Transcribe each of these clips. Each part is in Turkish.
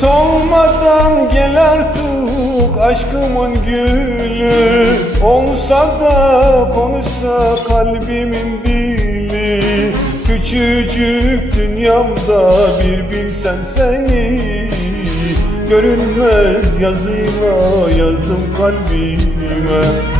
Solmadan gel artık aşkımın gülü. Olsa da konuşsa kalbimin dili. Küçücük dünyamda bir bilsen seni. Görünmez yazıyla yazdım kalbime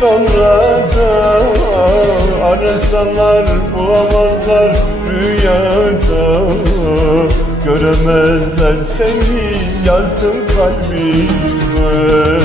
sonra da Arasalar bulamazlar rüyada Göremezler seni yazdım kalbime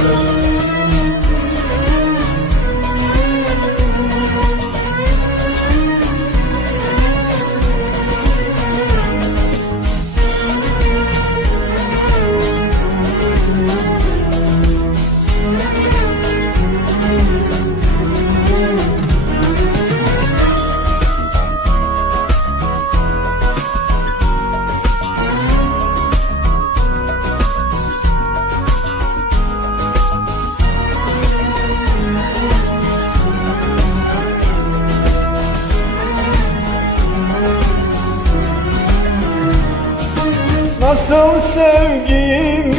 Nasıl sevgiymiş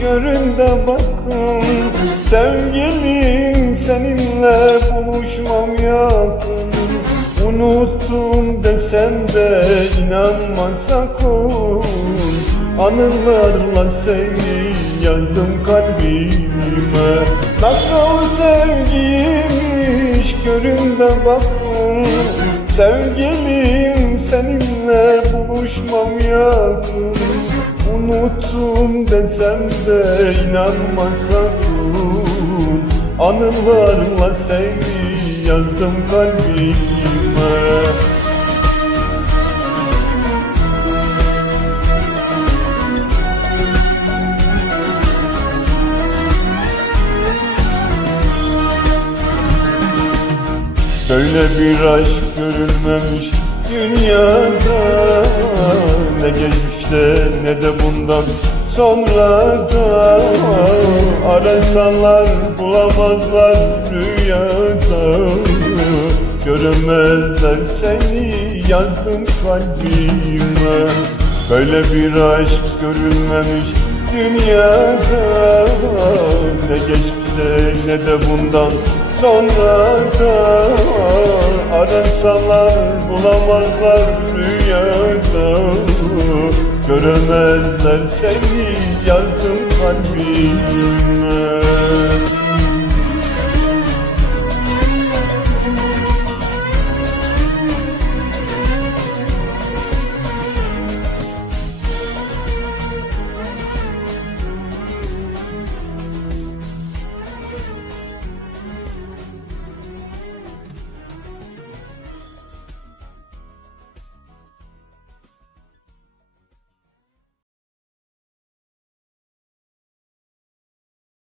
görün de bakın. Sevgilim seninle buluşmam yakın. Unuttum desem de inanma sakın. Anılarla seni yazdım kalbime. Nasıl sevgiymiş görün de bakın. Sevgilim buluşmam yakın Unuttum desem de inanma sakın Anılarla seni yazdım kalbime. Böyle bir aşk görülmemiş dünyada geçmişte ne de bundan sonra da Arasalar bulamazlar rüyada. Göremezler seni yazdım kalbime. Böyle bir aşk görülmemiş dünyada. Ne geçmişte ne de bundan sonra da Arasalar bulamazlar rüyada. Göremezler seni yazdım kalbime